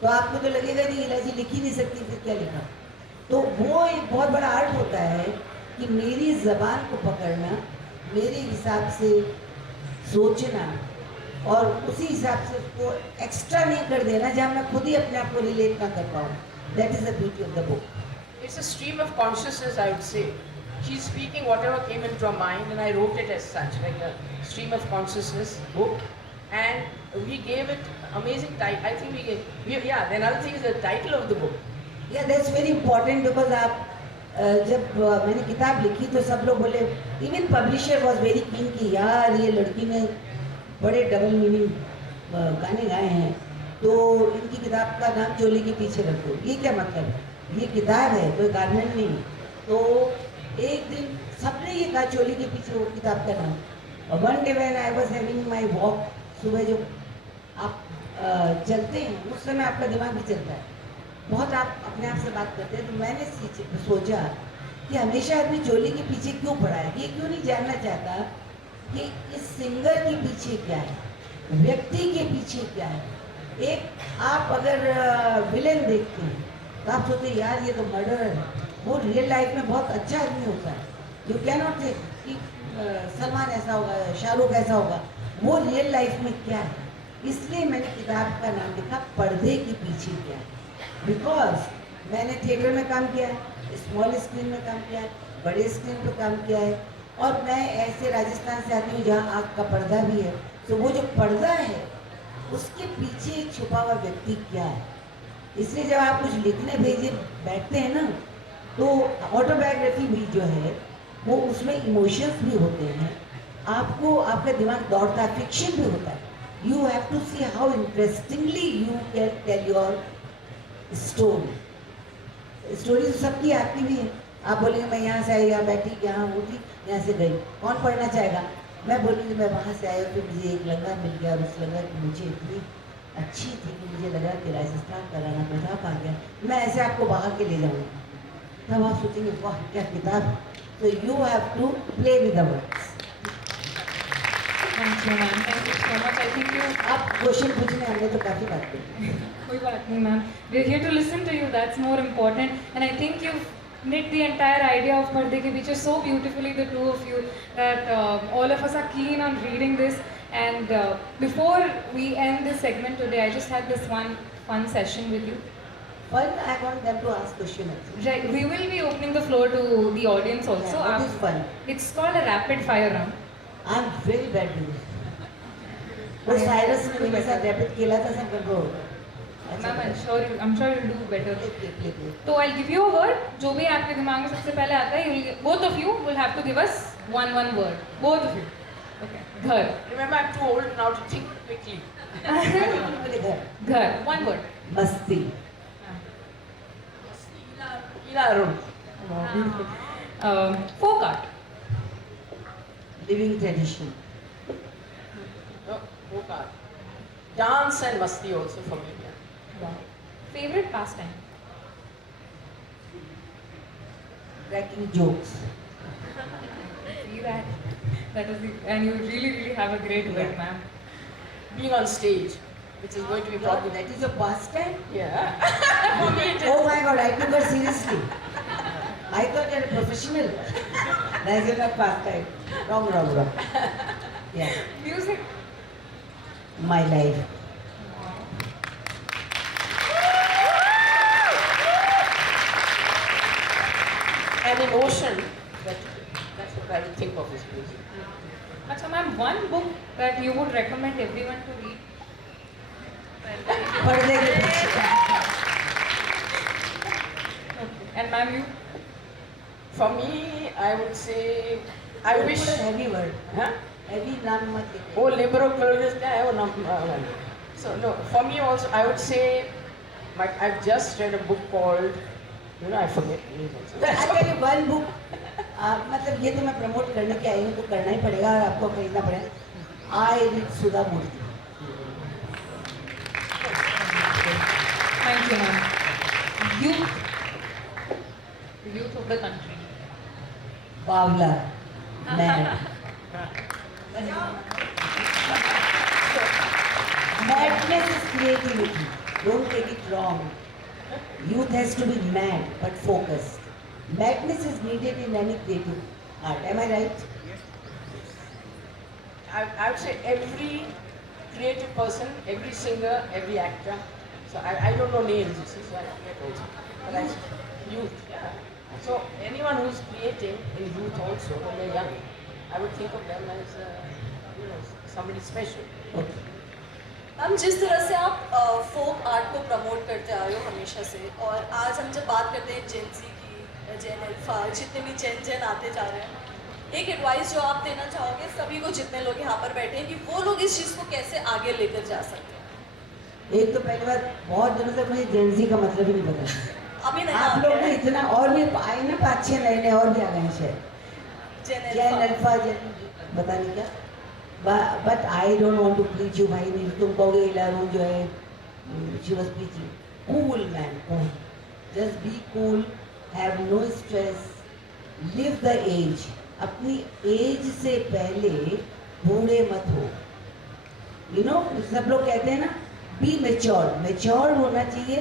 तो आपको तो लगेगा नहीं इला जी लिख ही नहीं सकती, फिर क्या लिखा। तो वो एक बहुत बड़ा आर्ट होता है कि मेरी ज़बान को पकड़ना, मेरे हिसाब से सोचना और उसी हिसाब से उसको एक्स्ट्रा नहीं कर देना जहाँ मैं खुद ही अपने आप को रिलेट ना कर पाऊँ। That is the beauty of the book. It's a stream of consciousness, I would say. She's speaking whatever came into her mind, and I wrote it as such, like a stream of consciousness book. And we gave it amazing title. I think the another thing is the title of the book. या that's very important because आप जब मैंने किताब लिखी तो सब लोग बोले, even publisher was very keen कि यार ये लड़की ने बड़े डबल मीनिंग गाने गाए हैं, तो इनकी किताब का नाम चोली के पीछे रख दो। ये क्या मतलब है? ये किताब है, कोई गारमेंट नहीं। तो एक दिन सबने ये कहा चोली के पीछे वो किताब का नाम। और one day when I was having my walk, सुबह जो आप चलते हैं उस समय आपका दिमाग भी चलता है, बहुत आप अपने आप से बात करते हैं। तो मैंने सोचा कि हमेशा आदमी चोली के पीछे क्यों पड़ा है, ये क्यों नहीं जानना चाहता कि इस सिंगर के पीछे क्या है, व्यक्ति के पीछे क्या है। एक आप अगर विलेन देखते हैं तो आप सोचते हैं यार ये तो मर्डर है, वो रियल लाइफ में बहुत अच्छा आदमी होता है। यू कैन नॉट थिंक कि सलमान ऐसा होगा, शाहरुख ऐसा होगा, वो रियल लाइफ में क्या है। इसलिए मैंने किताब का नाम लिखा पर्दे के पीछे क्या है। बिकॉज मैंने थिएटर में काम किया है, स्मॉल स्क्रीन में काम किया है, बड़े स्क्रीन पर काम किया है, और मैं ऐसे राजस्थान से आती हूँ जहाँ आँख का पर्दा भी है। तो वो जो पर्दा है उसके पीछे छुपा हुआ व्यक्ति क्या है। इसलिए जब आप कुछ लिखने भेजे बैठते हैं ना, तो ऑटोबायोग्राफी भी जो है वो उसमें इमोशंस भी होते हैं, आपको आपका दिमाग दौड़ता है, फिक्शन भी होता है. You have to see how interestingly you can tell your story. Story तो सबकी आती भी है. आप बोलेंगे मैं यहाँ से आई, यहाँ बैठी, यहाँ उठी, यहाँ से गई, कौन पढ़ना चाहेगा? मैं बोलूँगी मैं वहाँ से आई, फिर मुझे एक लगा मिल गया और उस लगा कि मुझे इतनी अच्छी थी कि मुझे लगा कि राजस्थान का राणा प्रताप आ गया, मैं ऐसे आपको बहा के ले जाऊँगा. तब आप सोचेंगे वाह क्या किताब. तो you have to play with the words. Thank you, ma'am. Thank you so much. I think you. आप क्वेश्चन पूछने हमने तो काफ़ी बात की. कोई बात नहीं, ma'am. We're here to listen to you. That's more important. And I think you've knit the entire idea of Parde Ke Piche so beautifully, the two of you, that all of us are keen on reading this. And before we end this segment today, I just had this one fun session with you. Fun, I want them to ask question also. Right. We will be opening the floor to the audience also. Yeah, what is fun? It's called a rapid fire round. I'm very bad with it. वो Cyrus ने मेरे साथ rapid खेला था सब को. Ma'am, I'm sure you'll do better. Play. So I'll give you a word. जो भी आपके दिमाग में सबसे पहले आता है, both of you will have to give us one word. Both of you. Okay. घर. Remember, I'm too old now to think quickly. घर. One word. मस्ती. Ila Arun. Folk art. Living tradition. No, folk art. Dance and masti also for me. Yeah. Wow. Favorite pastime. Cracking jokes. See that? That is the, and you really have a great word, ma'am. Being on stage, which is going to be What, probably that is a pastime? yeah. For me it is. Oh my God, I took her seriously. I thought you're a professional. That is not pastime. Wrong. Yeah, Music. my life. And emotion. That's what I would think of as music. Acha, ma'am, one book that you would recommend everyone to read. पर्दे के पीछे. Okay. And ma'am, you. For me, I would say, I wish. Heavy word. Huh? Heavy नाम मत लेते. Oh, liberal pluralist, I have a number. So no, for me also, I would say, I've just read a book called, I forget the name also. Actually, one book. मतलब ये तो मैं promote करने के आई हूँ तो करना ही पड़ेगा और आपको खरीदना पड़ेगा. I read Sudha Murthy. Thank you, ma'am. Youth. The youth of the country. बावला. मैं. Madness is creativity. Don't take it wrong. Youth has to be mad but focused. Madness is needed in any creative art. Am I right? I would say every creative person, every singer, every actor. So I don't know names, you see, so I forget also. But I youth, yeah. So anyone who's creating in youth also, when they're young, I would think of them as, somebody special. Okay. Ma'am जिस तरह से आप folk art को promote करते आ रहे हो हमेशा से, और आज हम जब बात करते हैं जेन ज़ी की, जेन अल्फा, जितने भी जेन आते जा रहे हैं, एक एडवाइस जो आप देना चाहोगे सभी को जितने लोग यहाँ पर बैठे हैं कि वो लोग इस चीज़ को कैसे आगे लेकर जा सकते हैं? एक तो पहली बात, बहुत दिनों से मुझे जेनजी का मतलब ही नहीं पता. अभी नहीं आप लोग ने इतना और भी आए ना 5-6 नए और भी आ गए हैं शायद. जैन अल्फा पता नहीं क्या. But I don't want to please you भाई. नहीं तुम कहोगे इलारू जो है she was preaching cool man. Cool, just be cool, have no stress, live the age. अपनी एज से पहले बूढ़े मत हो. यू नो सब लोग कहते हैं ना बी मेच्योर. मेच्योर होना चाहिए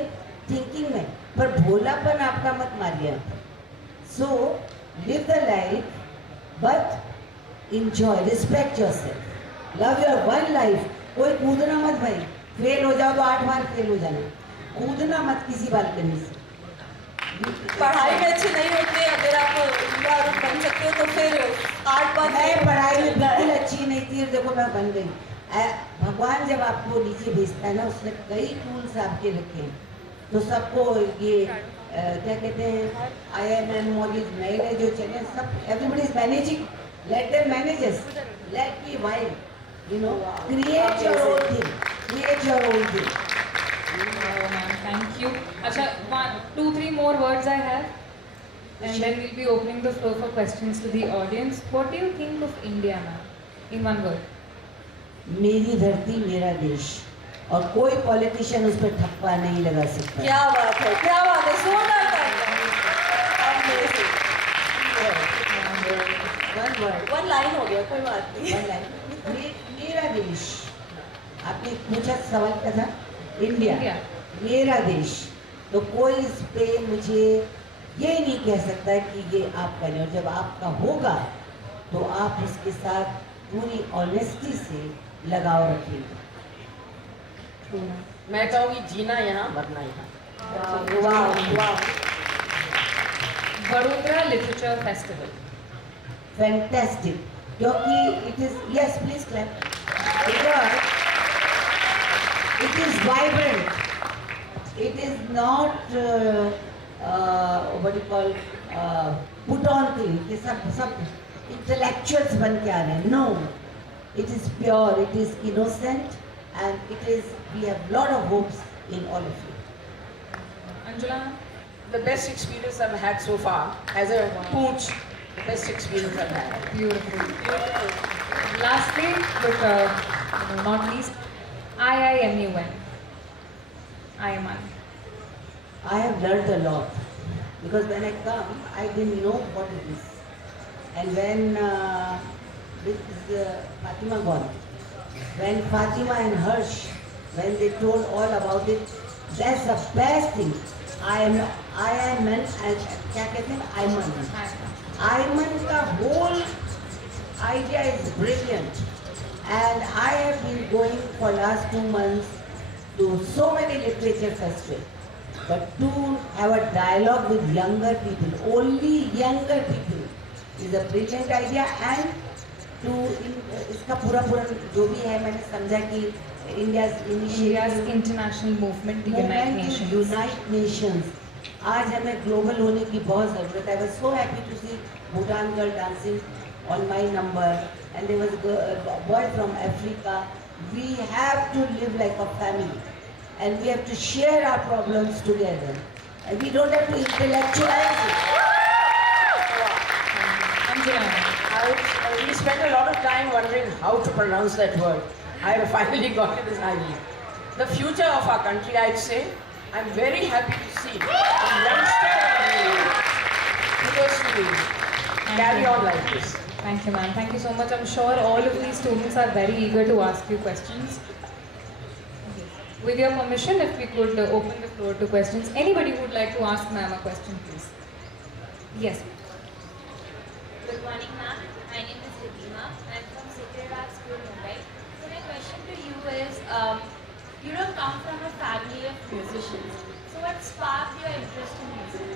थिंकिंग में, पर भोलापन आपका मत मारिए. So live the life but enjoy, respect yourself, love your one life. कोई कूदना मत भाई. फेल हो जाओ तो 8 बार फेल हो जाना. कूदना मत किसी बालकनी से. पढ़ाई में अच्छे नहीं होते, अगर आप बन सकते हो तो फिर 8 बार मैं पढ़ाई में बिल्कुल अच्छी नहीं थी और देखो मैं बन गई. भगवान जब आपको नीचे भेजता है ना, उसने कई टूल्स आपके रखे हैं. तो सबको ये क्या कहते हैं IIM और ये नए नए जो चैनल सब everybody is managing. Let them manage us. Let me while. Create your own thing. Create your own thing. Oh, ma'am, thank you. Acha, 1, 2, 3 more words I have, and then we'll be opening the floor for questions to the audience. What do you think of India, ma'am? In one word. मेरी धरती मेरा देश और कोई politician उस पर ठप्पा नहीं लगा सकता. क्या बात है, क्या बात है, जोरदार तालियां. Amazing. One word. One line हो गया, कोई बात नहीं. One line. मेरा देश. आपने पूछा सवाल क्या था? इंडिया. India. मेरा देश. तो कोई इस पे मुझे ये नहीं कह सकता कि ये आपका नहीं, और जब आपका होगा तो आप उसके साथ पूरी ऑनेस्टी से लगाव रखेंगे. मैं कहूँगी जीना यहाँ मरना यहाँ. वाह. Vadodara Literature Festival. Fantastic. क्योंकि it is, yes, please clap. Because it is vibrant. It is not what you call put on thing. कि सब intellectuals बन के आ रहे हैं. No, it is pure. It is innocent, and it is. We have lot of hopes in all of you. Anjula? The best experience I've had so far as a pooch. The best experience I've had. Beautiful. Lastly, but not least, IIMUN. IMUN. I have learned a lot because when I come, I didn't know what it is. And when with Fatima gone, when Fatima and Harsh, when they told all about it, that's the best thing. I am and क्या कहते हैं Ayman. Ayman का whole idea is brilliant, and I have been going for last 2 months to so many literature festivals. But to have a dialogue with younger people, only younger people, is a brilliant idea. And to इसका पूरा जो भी है, मैंने समझा कि India's international movement, the United Nations. Unite Nations. आज हमें global होने की बहुत ज़रूरत है. I was so happy to see Bhutan girl dancing on my number, and there was a boy from Africa. We have to live like a family, and we have to share our problems together, and we don't have to intellectualize it. We spent a lot of time wondering how to pronounce that word. I have finally got it as I will. The future of our country, I'd say, I'm very happy to see the youngster carry on like this. Thank you, ma'am. Thank you so much. I'm sure all of these students are very eager to ask you questions. With your permission, if we could open the floor to questions. Anybody would like to ask ma'am a question, please? Yes. Good morning, ma'am. My name is Ridhima. I'm from Siddharth School, Mumbai. So my question to you is, you don't come from a family of musicians. So what sparked your interest in music?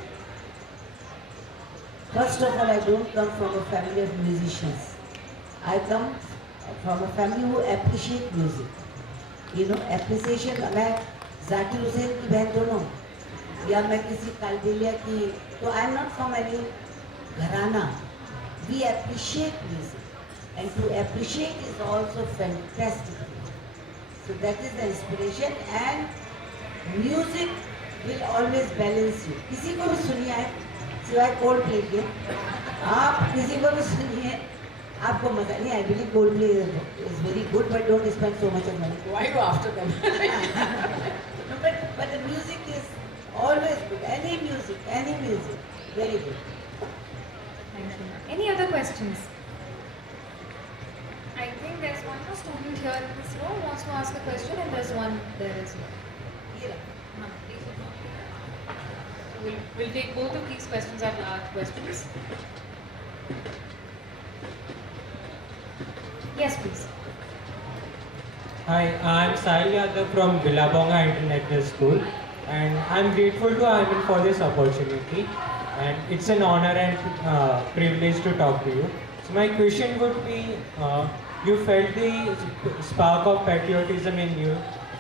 First of all, I don't come from a family of musicians. I come from a family who appreciate music. Appreciation. मैं जाकिर हुसैन की बहन दोनों, या मैं किसी कालबेलिया की, तो I am not from any घराना. We appreciate music, and to appreciate is also fantastic. So that is the inspiration, and music will always balance you. किसी को भी सुनिए सिवाय कोल्ड प्ले के, आप किसी को भी सुनिए, आपको मजा नहीं. I believe cold play is very good, but don't spend so much of money. Why go after them? No, but the music is always good. Any music, very good. Thank you. Any other questions? I think there's one more student here in this row who wants to ask a question, and there's one there as well. Ma'am, please. We'll take both of these questions as last questions. Yes, please. Hi, I'm Sahil Yadav from Billabonga International School, and I'm grateful to Ayman for this opportunity, and it's an honor and privilege to talk to you. So my question would be, you felt the spark of patriotism in you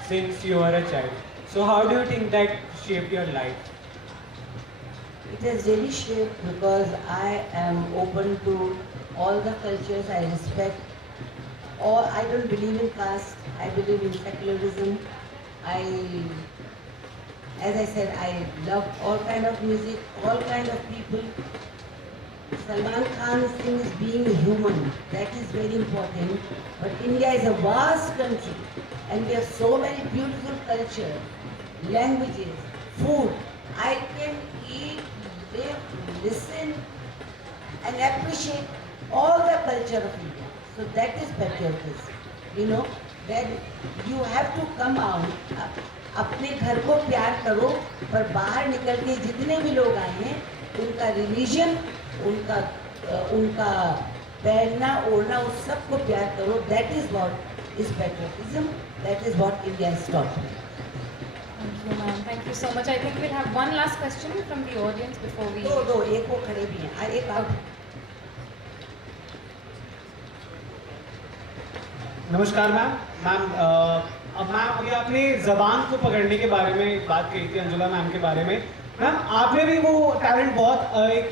since you were a child. So how do you think that shaped your life? It has really shaped because I am open to all the cultures. I respect all. I don't believe in caste. I believe in secularism. I, as I said, I love all kind of music, all kind of people. Salman Khan's thing is being human. That is very important. But India is a vast country and we have so many beautiful culture, languages, food. I can eat, live, listen and appreciate all the culture of India. So that is patriotism. You know, that you have to come out. अपने घर को प्यार करो पर बाहर निकल के जितने भी लोग आए हैं उनका रिलीजन उनका उनका पहनना ओढ़ना उस सबको प्यार करो. That is what is patriotism. That is what India is taught. Thank you, ma'am. Thank you so much. I think we'll have one last question from the audience before we. दो एक वो खड़े भी हैं. एक आप. नमस्कार मैम. अब मैम अभी आपने ज़बान को पकड़ने के बारे में बात कही थी अंजुला मैम के बारे में. मैम आप में भी वो टैलेंट बहुत एक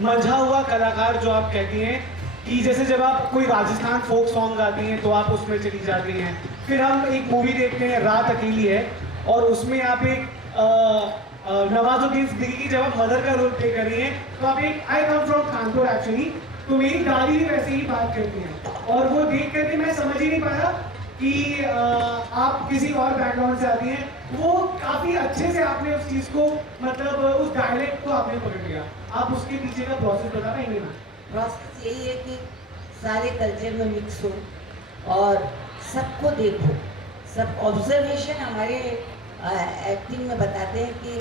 मंझा हुआ कलाकार जो आप कहती हैं कि जैसे जब आप कोई राजस्थान फोक सॉन्ग गाती हैं तो आप उसमें चली जाती हैं. फिर हम एक मूवी देखते हैं रात अकेली है और उसमें आप एक नवाजुद्दीन सिद्दीकी की जब आप मदर का रोल प्ले कर रही हैं तो आप एक आई कम फ्रॉम कानपुर एक्चुअली तो मेरी दादी भी वैसे ही बात करती हैं और वो देख करके मैं समझ ही नहीं पाया कि आप किसी और बैकग्राउंड से आती हैं. वो काफ़ी अच्छे से आपने उस चीज़ को मतलब उस डायलेक्ट को आपने पकड़ लिया. आप उसके पीछे का प्रोसेस बता पाएंगे ना? प्रोसेस यही है कि सारे कल्चर में मिक्स हो और सबको देखो. सब ऑब्जर्वेशन हमारे एक्टिंग में बताते हैं कि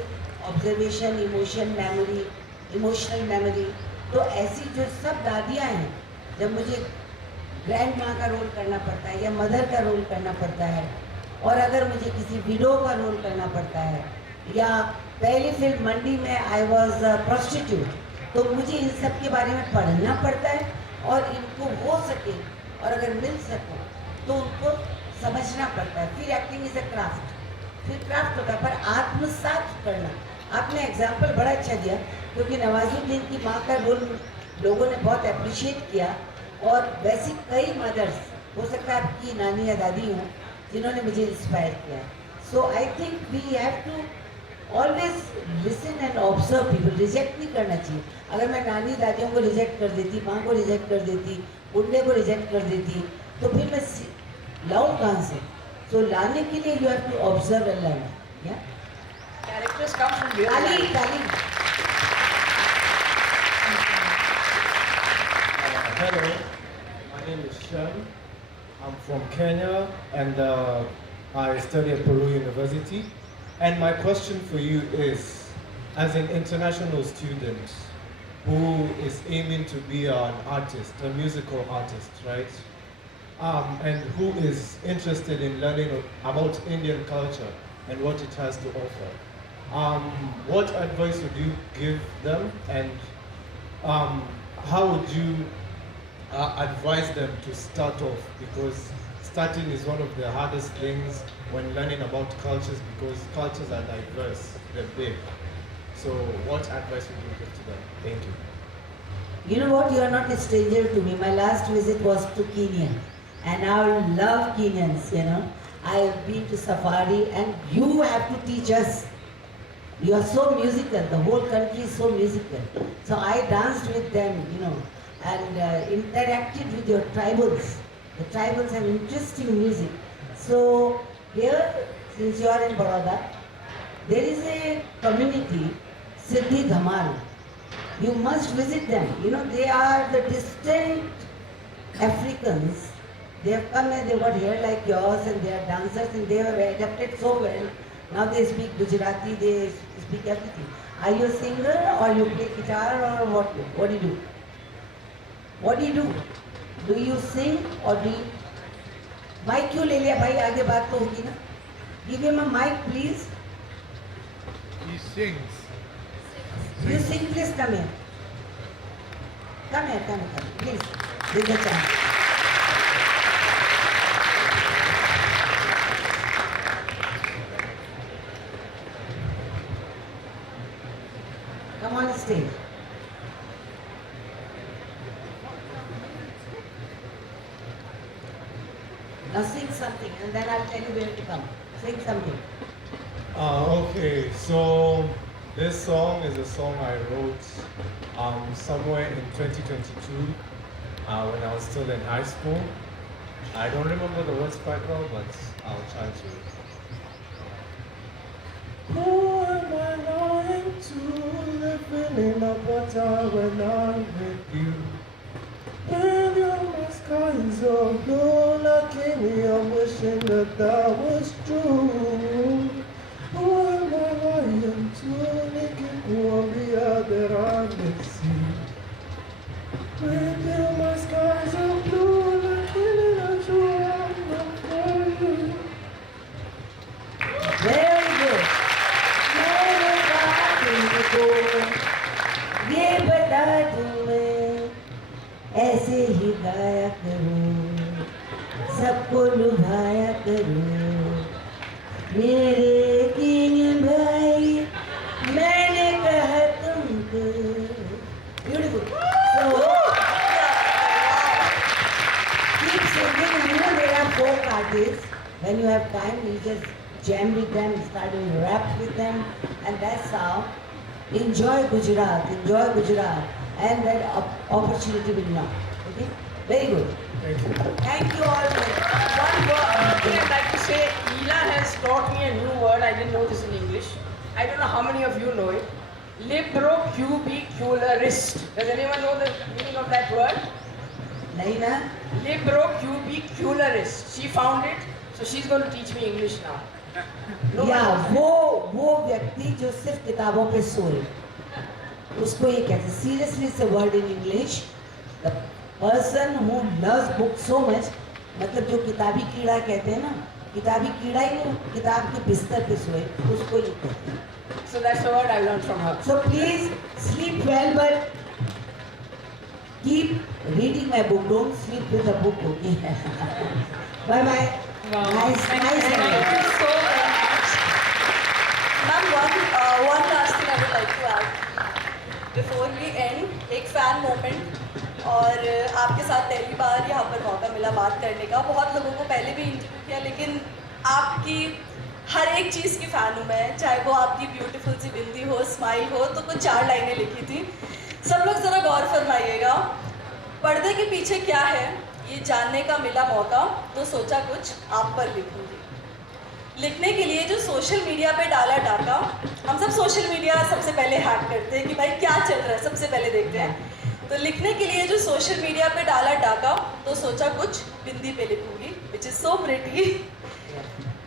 observation, emotion, memory, emotional memory. तो ऐसी जो सब दादियाँ हैं जब मुझे ग्रैंड माँ का रोल करना पड़ता है या मदर का रोल करना पड़ता है और अगर मुझे किसी विडो का रोल करना पड़ता है या पहली फिल्म मंडी में आई वॉज प्रोस्टिट्यूट तो मुझे इन सब के बारे में पढ़ना पड़ता है और इनको हो सके और अगर मिल सको तो उनको समझना पड़ता है. फिर एक्टिंग इज अ क्राफ्ट. फिर क्राफ्ट होता है पर आत्मसात करना. आपने एग्जाम्पल बड़ा अच्छा दिया क्योंकि नवाजुद्दीन की माँ का रोल लोगों ने बहुत अप्रिशिएट किया और वैसी कई मदर्स हो सकता है आपकी नानी या दादी हों जिन्होंने मुझे इंस्पायर किया. So I think we have to always listen and observe people. Reject नहीं करना चाहिए. अगर मैं नानी दादियों को रिजेक्ट कर देती, माँ को रिजेक्ट कर देती, बुढ़े को रिजेक्ट कर देती तो फिर मैं लाऊं कहाँ से? सो लाने के लिए you have to observe and learn. या Characters come from real ताली life. ताली. Hello, my name is Shem. I'm from Kenya and I study at Peru University. And my question for you is, as an international student who is aiming to be an artist, a musical artist, right? And who is interested in learning about Indian culture and what it has to offer. What advice would you give them and how would you advise them to start off? Because starting is one of the hardest things when learning about cultures because cultures are diverse, they're big. So what advice would you give to them? Thank you. You know what? You are not a stranger to me. My last visit was to Kenya, and I love Kenyans. You know, I have been to safari, and you have to teach us. You are so musical. The whole country is so musical. So I danced with them, you know, and interacted with your tribals. The tribals have interesting music. So here, since you are in Baroda, there is a community, Siddhi Dhamal. You must visit them. You know, they are the distant Africans. They have come and they got hair like yours and they are dancers and they have adapted so well. Now they speak Gujarati, they speak everything. Are you a singer or you play guitar or what? What do you do? What do you do? Do you sing or do you... mike क्यों ले लिया भाई? आगे बात तो होगी ना. Give him a mic, please. He sings. You sing, please come here. Come here, come here, please. There's a chance. Come on, sing something and then I'll tell you where to come. Sing something. Okay, so this song is a song I wrote somewhere in 2022 when I was still in high school. I don't remember the words quite well, but I'll try to. Who am I lying to, living in a bottle when I'm with you? When your sky is so blue, lucky me, I'm wishing that was true. Who am I lying to, making who I'm the other I can see? When my skies are blue, lucky me, I'm not for you. Very good. मेरे बातों को ये बता दूं मैं, ऐसे ही गाया करूं, सबको लुभाया करूं। मेरे तीन भाई, मैंने कहा तुमको। Beautiful. So, keep singing. You know there are folk artists. When you have time, you just jam with them, start doing rap with them, and that's how. Enjoy Gujarat, and that opportunity will not. Okay? Very good. Thank you. Thank you all. One thing I'd like to say, Neela has taught me a new word. I didn't know this in English. I don't know how many of you know it. Librocubicularist. Does anyone know the meaning of that word? नहीं ना? Librocubicularist. She found it, so she's going to teach me English now. या वो व्यक्ति जो सिर्फ किताबों पे सोए, उसको ये कहते हैं. Seriously, it's a word in English. The person who loves books so much, मतलब जो किताबी कीड़ा कहते हैं ना, किताबी कीड़ा ही नहीं, किताब के बिस्तर पे सोए, उसको ये कहते हैं. So that's the word I learned from her. So please sleep well, but keep reading my book. Don't sleep with the book. Okay? Bye bye. Wow. Nice. Thank you so much. Ma'am, one last thing I would like to add. Before we end, एक fan moment. और आपके साथ पहली बार यहाँ पर मौका मिला बात करने का. बहुत लोगों को पहले भी इंटरव्यू किया, लेकिन आपकी हर एक चीज़ की फ़ैन हूँ मैं. चाहे वो आपकी ब्यूटीफुल सी बिंदी हो, स्माइल हो, तो कुछ 4 लाइनें लिखी थी. सब लोग ज़रा गौर फरमाइएगा. पर्दे के पीछे क्या है ये जानने का मिला मौका, तो सोचा कुछ आप पर लिखूंगी. लिखने के लिए जो सोशल मीडिया पे डाला डाटा, हम सब सोशल मीडिया सबसे पहले हैक करते हैं कि भाई क्या चल रहा है, सबसे पहले देखते हैं. तो लिखने के लिए जो सोशल मीडिया पे डाला डाटा, तो सोचा कुछ बिंदी पे लिखूंगी, विच इज़ सो प्रिटी.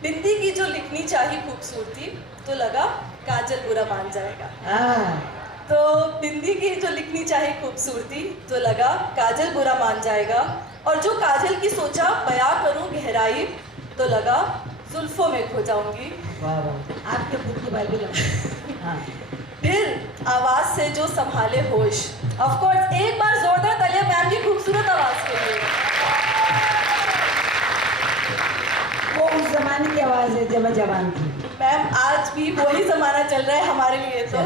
बिंदी की जो लिखनी चाहिए खूबसूरती, तो लगा काजल बुरा मान जाएगा. तो बिंदी की जो लिखनी चाहिए खूबसूरती, तो लगा काजल बुरा मान जाएगा. और जो काजल की सोचा बयां करूं गहराई, तो लगा जुल्फों में खो जाऊंगी. वाह वाह, आपके खुद की बात भी हाँ. फिर आवाज से जो संभाले होश. ऑफ कोर्स एक बार जोरदार तालियां मैम की खूबसूरत आवाज के लिए. वो उस जमाने की आवाज़ है जब मैं जवान थी. मैम आज भी वही जमाना चल रहा है हमारे लिए. तो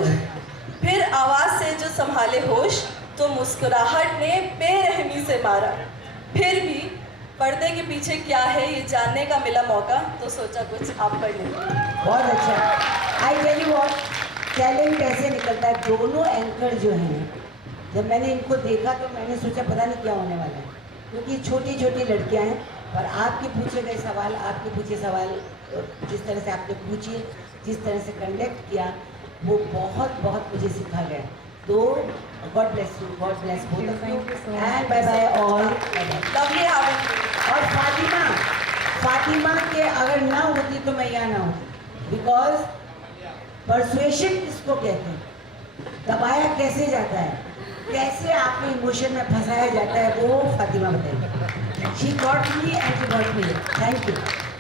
फिर आवाज से जो संभाले होश, तो मुस्कुराहट ने बेरहमी से मारा. फिर भी पर्दे के पीछे क्या है ये जानने का मिला मौका, तो सोचा कुछ आप पढ़ लेंगे. बहुत अच्छा. I tell you what, talent कैसे निकलता है. दोनों एंकर जो हैं, जब मैंने इनको देखा तो मैंने सोचा पता नहीं क्या होने वाला है, क्योंकि छोटी छोटी लड़कियां हैं. और आपके पूछे गए सवाल, आपके पूछे सवाल जिस तरह से आपने पूछे, जिस तरह से कंडक्ट किया, वो बहुत बहुत मुझे सिखा गया. तो God bless you, God bless both of you, and bye bye all. Lovely having you. और फातिमा के अगर ना होती तो मैं यहाँ ना हूँ. बिकॉज परसुएशन किसको कहते हैं, दबाया कैसे जाता है, कैसे आपको इमोशन में फंसाया जाता है, वो फातिमा बताएगी. She got me and she got me. Thank you.